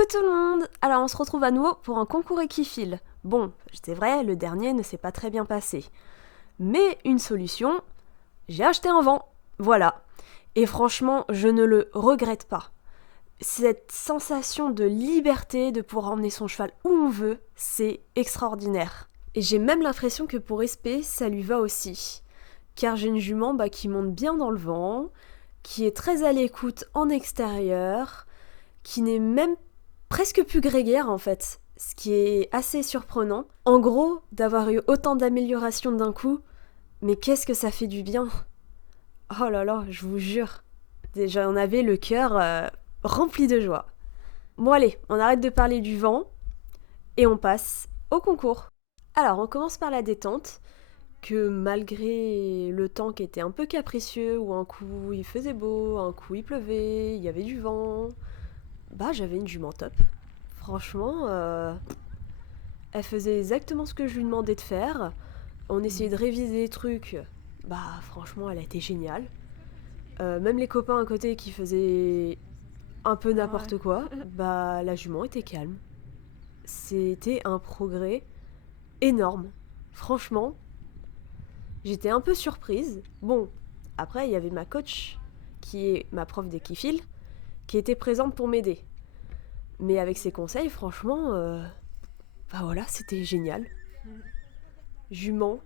Coucou tout le monde. Alors on se retrouve à nouveau pour un concours équifile. Bon, c'est vrai, le dernier ne s'est pas très bien passé. Mais une solution, j'ai acheté un vent. Voilà. Et franchement, je ne le regrette pas. Cette sensation de liberté, de pouvoir emmener son cheval où on veut, c'est extraordinaire. Et j'ai même l'impression que pour SP, ça lui va aussi. Car j'ai une jument qui monte bien dans le vent, qui est très à l'écoute en extérieur, qui n'est même presque plus grégaire en fait, ce qui est assez surprenant. En gros, d'avoir eu autant d'améliorations d'un coup, mais qu'est-ce que ça fait du bien. Oh là là, je vous jure. Déjà, on avait le cœur rempli de joie. Bon allez, on arrête de parler du vent et on passe au concours. Alors, on commence par la détente, que malgré le temps qui était un peu capricieux, où un coup il faisait beau, un coup il pleuvait, il y avait du vent, j'avais une jument top. Franchement, elle faisait exactement ce que je lui demandais de faire. On essayait de réviser des trucs. Franchement, elle a été géniale. Même les copains à côté qui faisaient un peu n'importe quoi, la jument était calme. C'était un progrès énorme. Franchement, j'étais un peu surprise. Bon, après, il y avait ma coach, qui est ma prof d'équifile, qui était présente pour m'aider. Mais avec ses conseils, franchement, voilà, c'était génial. Jument,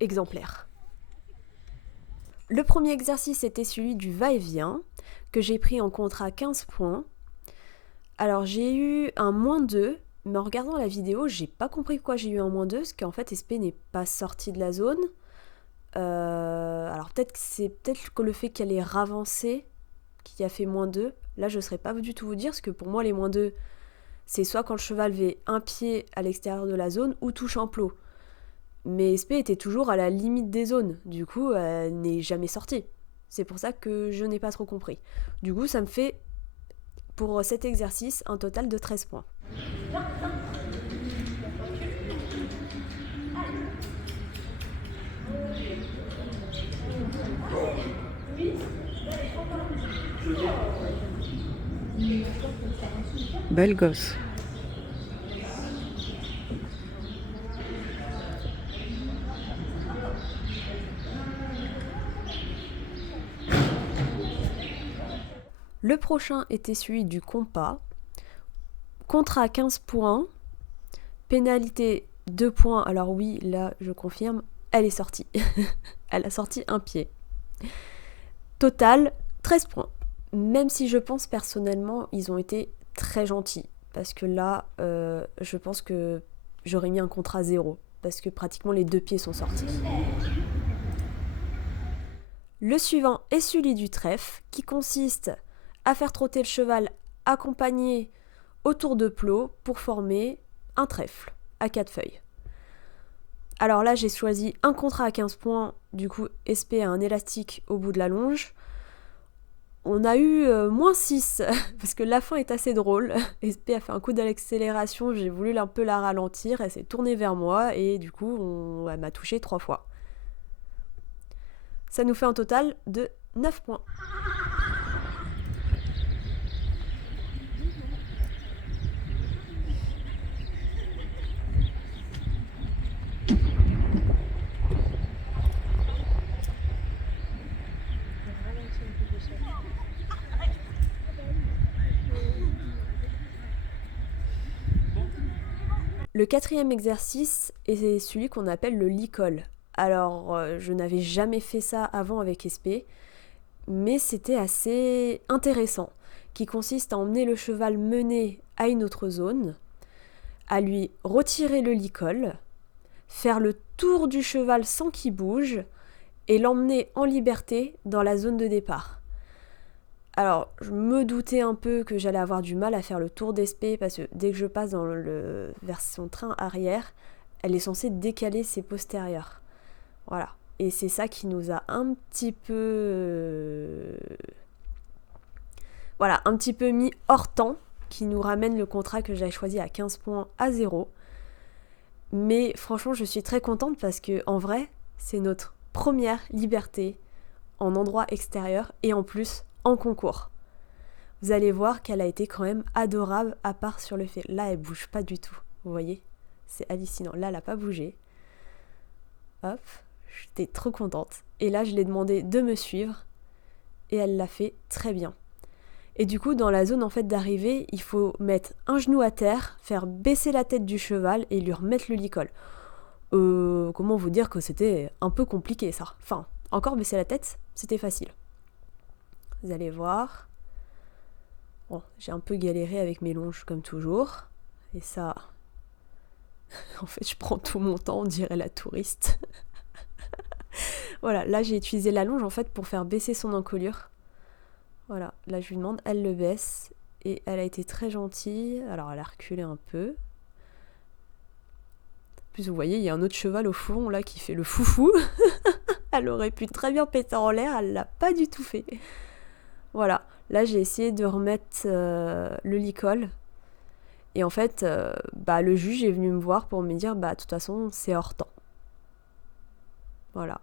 exemplaire. Le premier exercice était celui du va-et-vient, que j'ai pris en contrat 15 points. Alors j'ai eu un -2, mais en regardant la vidéo, j'ai pas compris pourquoi j'ai eu un -2, parce qu'en fait SP n'est pas sorti de la zone. Alors peut-être que c'est peut-être le fait qu'elle est ravancée qui a fait -2. Là je saurais pas du tout vous dire, parce que pour moi les -2, c'est soit quand le cheval fait un pied à l'extérieur de la zone ou touche en plot. Mais SP était toujours à la limite des zones, du coup elle n'est jamais sortie. C'est pour ça que je n'ai pas trop compris. Du coup ça me fait pour cet exercice un total de 13 points. Belle gosse. Le prochain était celui du compas. Contrat 15 points. Pénalité 2 points. Alors oui, là, je confirme, elle est sortie. Elle a sorti un pied. Total, 13 points. Même si je pense personnellement, ils ont été très gentils. Parce que là, je pense que j'aurais mis un contrat 0. Parce que pratiquement les 2 pieds sont sortis. Le suivant est celui du trèfle, qui consiste à faire trotter le cheval accompagné autour de plot pour former un trèfle à 4 feuilles. Alors là, j'ai choisi un contrat à 15 points, du coup SP a un élastique au bout de la longe. On a eu -6, parce que la fin est assez drôle. SP a fait un coup d'accélération, j'ai voulu un peu la ralentir, elle s'est tournée vers moi et du coup, elle m'a touché 3 fois. Ça nous fait un total de 9 points. Le quatrième exercice est celui qu'on appelle le licol. Alors, je n'avais jamais fait ça avant avec SP, mais c'était assez intéressant, qui consiste à emmener le cheval mené à une autre zone, à lui retirer le licol, faire le tour du cheval sans qu'il bouge, et l'emmener en liberté dans la zone de départ. Alors, je me doutais un peu que j'allais avoir du mal à faire le tour d'SP parce que dès que je passe vers son train arrière, elle est censée décaler ses postérieurs. Voilà. Et c'est ça qui nous a un petit peu... un petit peu mis hors temps, qui nous ramène le contrat que j'avais choisi à 15 points à 0. Mais franchement, je suis très contente parce que en vrai, c'est notre première liberté en endroit extérieur et en plus en concours. vous allez voir qu'elle a été quand même adorable, à part sur le fait. Là, elle bouge pas du tout, vous voyez? C'est hallucinant. Là, elle a pas bougé. Hop, j'étais trop contente. Et là, je lui ai demandé de me suivre, et elle l'a fait très bien. Et du coup, dans la zone en fait d'arrivée, il faut mettre un genou à terre, faire baisser la tête du cheval et lui remettre le licol. Comment vous dire que c'était un peu compliqué ça. Enfin, encore baisser la tête, c'était facile. Vous allez voir. Bon, j'ai un peu galéré avec mes longes comme toujours. Et ça, en fait, je prends tout mon temps, on dirait la touriste. Voilà, là j'ai utilisé la longe en fait pour faire baisser son encolure. Voilà, là je lui demande, elle le baisse. Et elle a été très gentille. Alors elle a reculé un peu. En plus vous voyez, il y a un autre cheval au fond là qui fait le foufou. Elle aurait pu très bien péter en l'air, elle l'a pas du tout fait. Voilà, là j'ai essayé de remettre le licol. Et en fait, le juge est venu me voir pour me dire, de toute façon c'est hors temps. Voilà.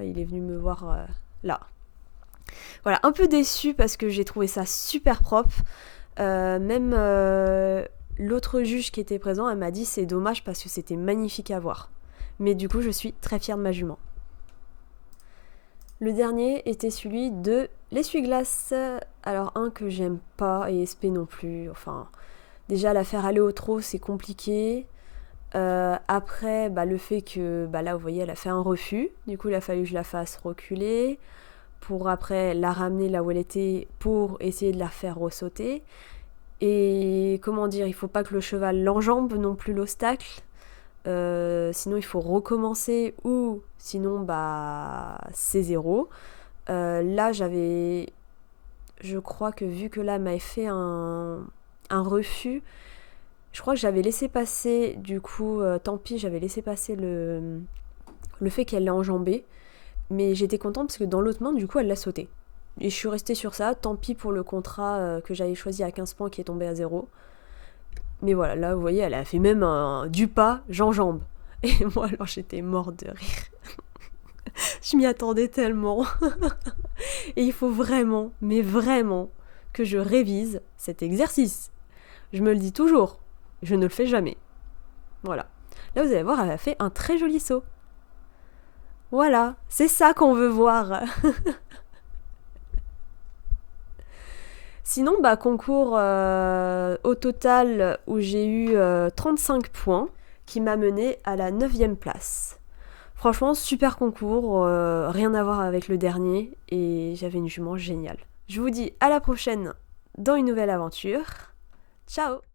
Il est venu me voir là. Voilà, un peu déçue parce que j'ai trouvé ça super propre. Même l'autre juge qui était présent, elle m'a dit c'est dommage parce que c'était magnifique à voir. Mais du coup, je suis très fière de ma jument. Le dernier était celui de l'essuie-glace. Alors un que j'aime pas et SP non plus. Enfin, déjà la faire aller au trot, c'est compliqué. Après, le fait que là, vous voyez, elle a fait un refus. Du coup, il a fallu que je la fasse reculer pour après la ramener là où elle était pour essayer de la faire ressauter. Et comment dire, il faut pas que le cheval l'enjambe non plus l'obstacle. Sinon il faut recommencer ou sinon c'est zéro. Là je crois que vu que là elle m'avait fait un refus, je crois que j'avais laissé passer, du coup tant pis, j'avais laissé passer le fait qu'elle l'ait enjambé, mais j'étais contente parce que dans l'autre main du coup elle l'a sauté. Et je suis restée sur ça, tant pis pour le contrat que j'avais choisi à 15 points qui est tombé à 0. Mais voilà, là vous voyez, elle a fait même du pas, j'enjambe. Et moi alors j'étais morte de rire. Je m'y attendais tellement. Et il faut vraiment, mais vraiment, que je révise cet exercice. Je me le dis toujours, je ne le fais jamais. Voilà. Là vous allez voir, elle a fait un très joli saut. Voilà, c'est ça qu'on veut voir. Sinon, concours au total où j'ai eu 35 points, qui m'a mené à la 9e place. Franchement, super concours, rien à voir avec le dernier, et j'avais une jument géniale. Je vous dis à la prochaine dans une nouvelle aventure. Ciao!